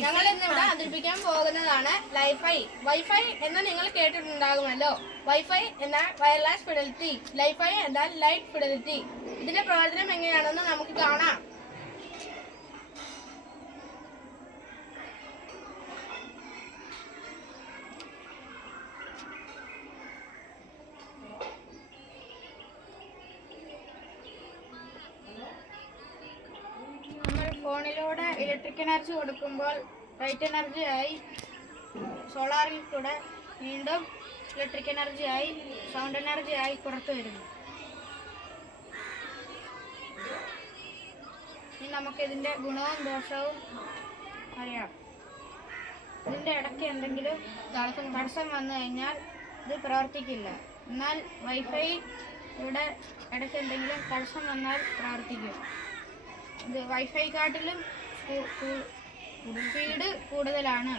ഞങ്ങൾ ഇന്നിവിടെ അവതരിപ്പിക്കാൻ പോകുന്നതാണ് വൈഫൈ എന്ന് നിങ്ങൾ കേട്ടിട്ടുണ്ടാകുമല്ലോ. വൈഫൈ എന്നാൽ വയർലെസ് ഫിഡലിറ്റി, ലൈഫൈ എന്നാൽ ലൈറ്റ് ഫിഡലിറ്റി. ഇതിന്റെ പ്രവർത്തനം എങ്ങനെയാണെന്ന് നമുക്ക് കാണാം. ഫോണിലൂടെ ഇലക്ട്രിക് എനർജി കൊടുക്കുമ്പോൾ ലൈറ്റ് എനർജി ആയി, സോളാറിൽ കൂടെ വീണ്ടും ഇലക്ട്രിക് എനർജി ആയി, സൗണ്ട് എനർജി ആയി പുറത്തു വരുന്നു. ഇനി നമുക്കിതിൻ്റെ ഗുണവും ദോഷവും അറിയാം. ഇതിൻ്റെ ഇടയ്ക്ക് എന്തെങ്കിലും തടസ്സം വന്നു കഴിഞ്ഞാൽ ഇത് പ്രവർത്തിക്കില്ല. എന്നാൽ വൈഫൈയുടെ ഇടയ്ക്ക് എന്തെങ്കിലും തടസ്സം വന്നാൽ പ്രവർത്തിക്കും. ഇത് വൈഫൈക്കാട്ടിലും സ്പീഡ് കൂടുതലാണ്.